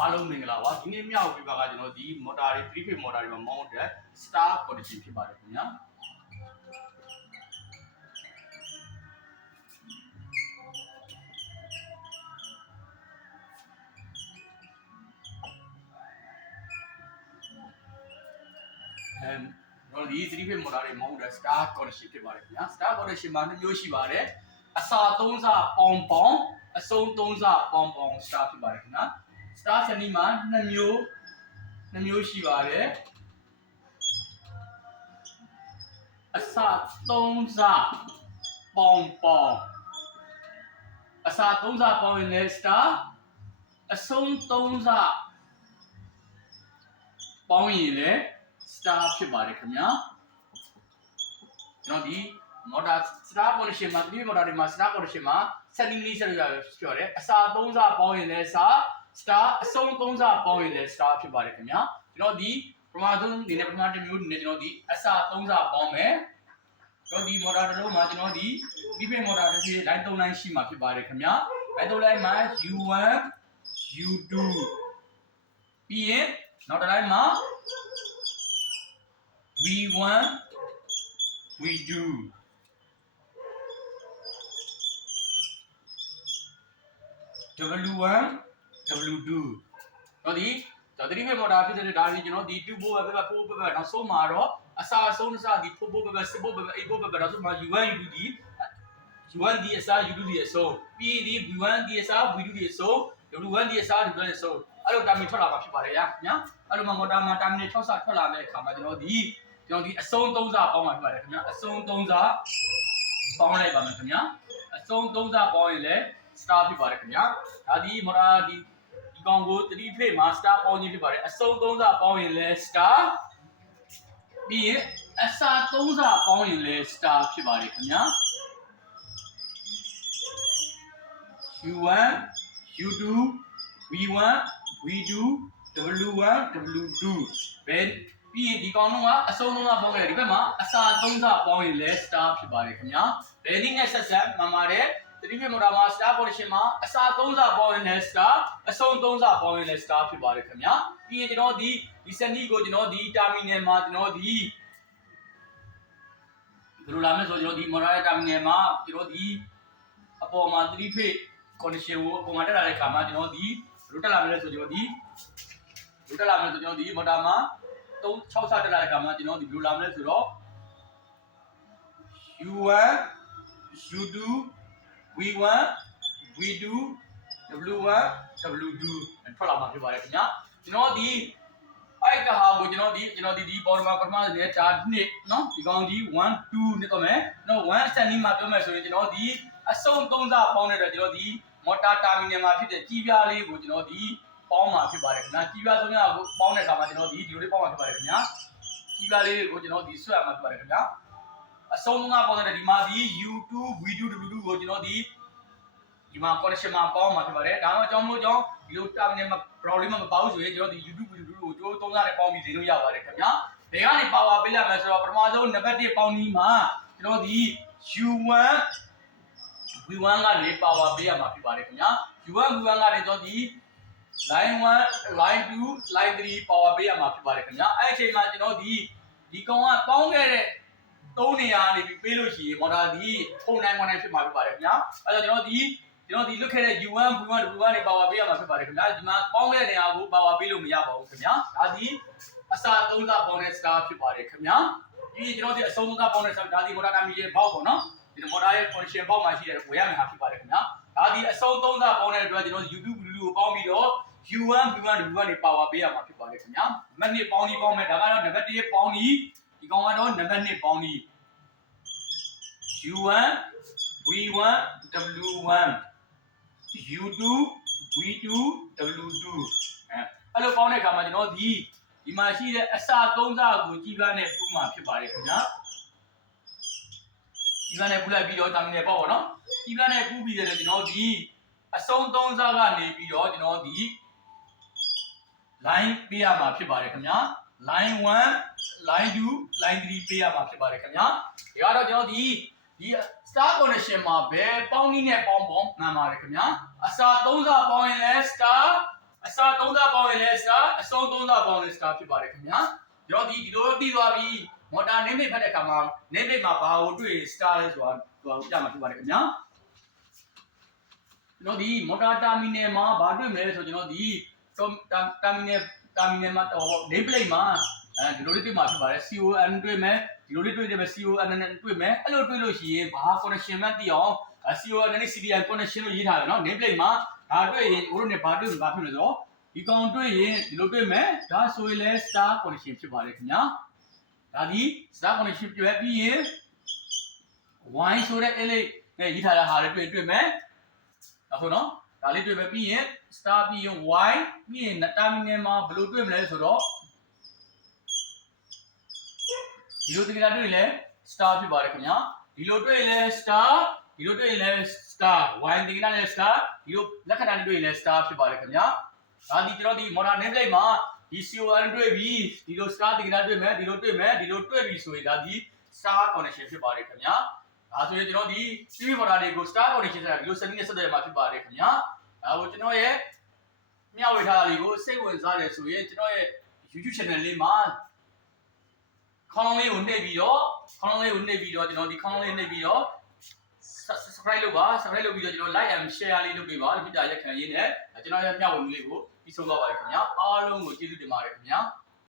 အားလုံးမင်္ဂလာပါဒီနေ့မြောက်ပြပါကကျွန်တော်ဒီမော်တာတွေ 3 phase မော်တာတွေမှာ mount တဲ့ star condition ဖြစ်ပါတယ်ခင်ဗျာကျွန်တော်ဒီ3 phase မော်တာတွေ mount တဲ့ star condition ဖြစ်ပါတယ်ခင်ဗျာ star condition မှာ2မျိုးရှိပါတယ်အစာ3စပေါင်ပေါင်အဆုံး3စပေါင်ပေါင် star ဖြစ်ပါတယ်ခင်ဗျာ star စနီးမှာ2မျိုးရှိပါတယ်အစ3စပေါင်ပေါင်အစ3စပေါင်ရင်လည်း star အဆုံး3စပေါင်ရင်လည်း star ဖြစ်ပါတယ်ခင်ဗျာကျွန်တော်ဒီ motor star condition မှာဒီ motor တွေမှာ star condition မှာ7 mili ဆက်လို့ပြောတယ်အစ3စပေါင်ရင်လည်း star အဆုံး3စပေါင်းရင်လည်း star ဖြစ်ပါတယ်ခင်ဗျာကျွန်တော်ဒီပထမဆုံးဒီနေ့ပထမတစ်မျိုးနေကျွန်တော်ဒီအစ3စပေါင်းမယ်ကျွန်တော်ဒီ motor တစ်လုံးမှာကျွန်တော်ဒီ PV motor တစ်ပြည့် line 3 line ရှိမှာဖြစ်ပါတယ်ခင်ဗျာ line 3 line မှာ U1 U2 ပြီးရင်နောက်တစ် line မှာ V1 V2 W1 W2 တော့ဒီ3 phase motor ဖြစ်တဲ့ဒါကြီးကျွန်တော်ဒီ2 volt ပဲ4 volt ပဲနောက်ဆုံးမှာတော့အစာအဆုံးတစ်စဒီ4 volt ပဲ6 volt ပဲ8 volt ပဲနောက်ဆုံးမှာ U1 U2 ဒီ U1 ဒီအစာ U2 ဒီအဆုံးပြီးဒီ V1 ဒီအစာ V2 ဒီအဆုံး W1 ဒီအစာ W1 ဒီအဆုံးအဲ့လိုတာမီထွက်လာမှာဖြစ်ပါတယ်ညာအဲ့လိုမှာ motor မှာတာမီ6စထွက်လာတဲ့အခါမှာကျွန်တော်ဒီအဆုံး3စပေါင်းမှာဖြစ်ပါတယ်ခင်ဗျာအဆုံး3စပေါင်းလိုက်ပါမယ်ခင်ဗျာအဆုံး3စပေါင်းရင်လည်း star ဖြစ်ပါတယ်ခင်ဗျာဒါဒီ motor ဒီကောင်ကို3 phase မှာ star ပေါင်းခြင်းဖြစ်ပါတယ်အဆုံး3စပေါင်းရင်လည်း star ပြီးရင်အစ3စပေါင်းရင်လည်း star ဖြစ်ပါတယ်ခင်ဗျာ U1 U2 V1 V2 W1 W2 ပဲပြီးရင်ဒီကောင်လုံးကအဆုံး3စပေါင်းခဲ့တယ်ဒီဘက်မှာအစ3စပေါင်းရင်လည်း star ဖြစ်ပါတယ်ခင်ဗျာဘယ်နည်းနဲ့ဆက်ဆက်မှန်ပါတယ်3 phase motor မှာ star condition မှာအစ3စပေါင်းရင်လည်း star အဆုံး3စပေါင်းရင်လည်း star ဖြစ်ပါတယ်ခင်ဗျာပြီးရင်ကျွန်တော်ဒီစနစ်ကိုကျွန်တော်ဒီ terminal မှာကျွန်တော်ဒီဘယ်လိုလာမလဲဆိုကျွန်တော်ဒီ motor ရဲ့ terminal မှာကျွန်တော်ဒီအပေါ်မှာ3 phase condition ကိုအပေါ်မှာတက်လာတဲ့အခါမှာကျွန်တော်ဒီဘယ်လိုတက်လာမလဲဆိုကျွန်တော်ဒီ motor မှာ6စတက်လာတဲ့အခါမှာကျွန်တော်ဒီဘယ်လိုလာမလဲဆိုတော့ U1 U2 V1 V2 W1 W2 ထွက်လာမှာဖြစ်ပါတယ်ခင်ဗျာကျွန်တော်ဒီအဲ့ကဟာကိုကျွန်တော်ဒီပေါ်မှာပထမနေ့ဒါနှစ်နော်ဒီကောင်ဒီ1 2နှစ်တော့မယ်နော်1စက်နီးမှာပြောမယ်ဆိုရင်ကျွန်တော်ဒီအဆုံး3စပေါင်းတဲ့အတွက်ကျွန်တော်ဒီ motor terminal မှာဖြစ်တဲ့ကြီးပြားလေးကိုကျွန်တော်ဒီပေါင်းမှာဖြစ်ပါတယ်ခင်ဗျာကြီးပြား3ညကိုပေါင်းတဲ့အခါမှာကျွန်တော်ဒီလိုလေးပေါင်းမှာဖြစ်ပါတယ်ခင်ဗျာကြီးပြားလေးကိုကျွန်တော်ဒီဆွဲမှာဖြစ်ပါတယ်ခင်ဗျာအဆုံး3စပေါင်းတဲ့ဒီမှာဒီ U2 V2 W2 ကိုကျွန်တော်ဒီမှာ connection မှာပေါင်းမှာဖြစ်ပါတယ်ဒါမှမဟုတ်ကြောင်းဒီလို terminal မှာ problem မပေါင်းဆိုရင်ကျွန်တော်ဒီ YouTube video ကိုကျိုး3စနဲ့ပေါင်းပြီးဈေးလို့ရပါတယ်ခင်ဗျာဘယ်ကနေ power ပေးလိုက်မလဲဆိုတော့ပထမဆုံးနံပါတ်1ပေါင်းပြီးမှကျွန်တော်ဒီ U1 V1 ကနေ power ပေးရမှာဖြစ်ပါတယ်ခင်ဗျာ U1 V1 ကနေတော့ဒီ line 1 line 2 line 3 power ပေးရမှာဖြစ်ပါတယ်ခင်ဗျာအဲ့အချိန်မှာကျွန်တော်ဒီကောင်ကပေါင်းခဲ့တဲ့3နေရာနေပြီးပေးလို့ရှိရင် motor ဒီပုံနိုင်ဝင်နိုင်ဖြစ်မှာဖြစ်ပါတယ်ခင်ဗျာအဲ့တော့ကျွန်တော်ဒီလွတ်ခဲ့တဲ့ U1 V1 W1 နေ power ပေးရမှာဖြစ်ပါတယ်ခင်ဗျာဒီမှာပေါင်းခဲ့တဲ့နေရာကို power ပေးလို့မရပါဘူးခင်ဗျာဒါဒီအစ3စပေါင်းတဲ့ star ဖြစ်ပါတယ်ခင်ဗျာဒီကျွန်တော်ဒီအဆုံး3စပေါင်းတဲ့ star ဒါဒီ motor တာမီရဲ့ဘောက်ပေါ့နော်ဒီ motor ရဲ့ condition ဘောက်မှာရှိတဲ့ဝယ်ရမယ့်ဟာဖြစ်ပါတယ်ခင်ဗျာဒါဒီအဆုံး3စပေါင်းတဲ့အတွက်ကျွန်တော် YouTube video ကိုပေါင်းပြီးတော့ U1 V1 W1 နေ power ပေးရမှာဖြစ်ပါတယ်ခင်ဗျာနံပါတ်2ပေါင်းမယ်ဒါကတော့နံပါတ်1ပေါင်းဒီကောင်ကတော့နံပါတ်2ပေါင်းU1 V1 W1 U2 V2 W2 အဲ့လိုပေါင်းတဲ့အခါမှာကျွန်တော်ဒီမှာရှိတဲ့အစ3စကိုကြီးပြားနဲ့ပူးမှာဖြစ်ပါတယ်ခင်ဗျာကြီးပြားနဲ့ပူးလိုက်ပြီးတော့တာမီနယ်ပေါ့ဗောနော်ကြီးပြားနဲ့ပူးပြီးတယ်ကျွန်တော်ဒီအဆုံး3စကနေပြီးတော့ကျွန်တော်ဒီ line ပေးရမှာဖြစ်ပါတယ်ခင်ဗျာ line 1 line 2 line 3ပေးရမှာဖြစ်ပါတယ်ခင်ဗျာဒီကတော့ကျွန်တော်ဒီ star connection မှာဘယ်ပေါင်းနည်းနဲ့ပေါင်းမှန်ပါတယ်ခင်ဗျာအစာ3စပေါင်းရင်လည်း star အ စား3စားပေါင်းရင်လည်း star အဆုံး3စားပေါင်းရင် star ဖြစ်ပါတယ်ခင်ဗျာကျွန်တော်ဒီလိုပြီးသွားပြီမော်တာနင်းမိတ်ဖတ်တဲ့အခါမှာနင်းမိတ်မှာဘာကိုတွေ့ star လဲဆိုတာသူကပြမှာဖြစ်ပါတယ်ခင်ဗျာကျွန်တော်ဒီမော်တာတာမီနယ်မှာဘာတွေ့မလဲဆိုကျွန်တော်ဒီတာမီနယ်မှာဟော name plate မှာဒီလိုလေးတွေ့မှာဖြစ်ပါတယ် CON တွေ့မယ်ဒီလိုလေးတွေ့တယ်ပဲ CON နဲ့တွေ့မယ်အဲ့လိုတွေ့လို့ရှိရင်ဘာ connection မှသိအောင်CON နဲ့ CDI connection လို့ရေးထားတယ်เนาะ name plate မှာဒါတွေ့ရင်တို့နဲ့ဘာတွေ့ဘာဖြစ်လဲဆိုတော့ဒီကောင်တွေ့ရင်ဒီလိုတွေ့မယ်ဒါဆိုရင်လဲ star connection ဖြစ်ပါတယ်ခင်ဗျာဒါဒီ star connection ပြည့်ပြီးရင် y ဆိုတဲ့ အဲ့လေးနဲ့ရေးထားတဲ့ဟာလေးတွေ့မယ်ဒါဆိုနော်ဒါလေးတွေ့မယ်ပြီးရင် star ပြီးရင် y ပြီးရင် terminal မှာဘယ်လိုတွေ့မလဲဆိုတော့ဒီလိုတကယ်တွေ့ရင်လဲ star ဖြစ်ပါတယ်ခင်ဗျာဒီလိုတွေ့ရင်လဲ star ဒီလိုတွေ့ရင်လဲ star y တကယ်လဲ star ဒီလိုလက္ခဏာနဲ့တွေ့ရင်လဲ star ဖြစ်ပါတယ်ခင်ဗျာဒါဒီကျွန်တော်ဒီ model name plate မှာဒီ CON တွေ့ပြီဒီလို star တကယ်တွေ့မယ်ဒီလိုတွေ့မယ်ဒီလိုတွေ့ပြီဆိုရင်ဒါဒီ star connection ဖြစ်ပါတယ်ခင်ဗျာဒါဆိုရင်ကျွန်တော်ဒီ TV model တွေကို star connection ဆိုတာဒီလိုစနစ်နဲ့ဆက်သွယ်မှာဖြစ်ပါတယ်ခင်ဗျာဒါကိုကျွန်တော်ရဲ့မျှဝေထားတာလေးကိုစိတ်ဝင်စားတယ်ဆိုရင်ကျွန်တော်ရဲ့ YouTube channel လေးမှာခေါင်းလေးကိုနှိပ်ပြီးတော့ကျွန်တော်ဒီခေါင်းလေးနှိပ်ပြီးတော့ subscribe လုပ်ပါ subscribe လုပ်ပြီးတော့ကျွန်တော် like and share လေးလုပ်ပေးပါမိတာရက်ခံရင်းနဲ့ကျွန်တော်ရဲ့မျှဝေမှုလေးကိုပြီးဆုံးသွားပါရခင်ဗျာအားလုံးကိုကျေးဇူးတင်ပါတယ်ခင်ဗျာ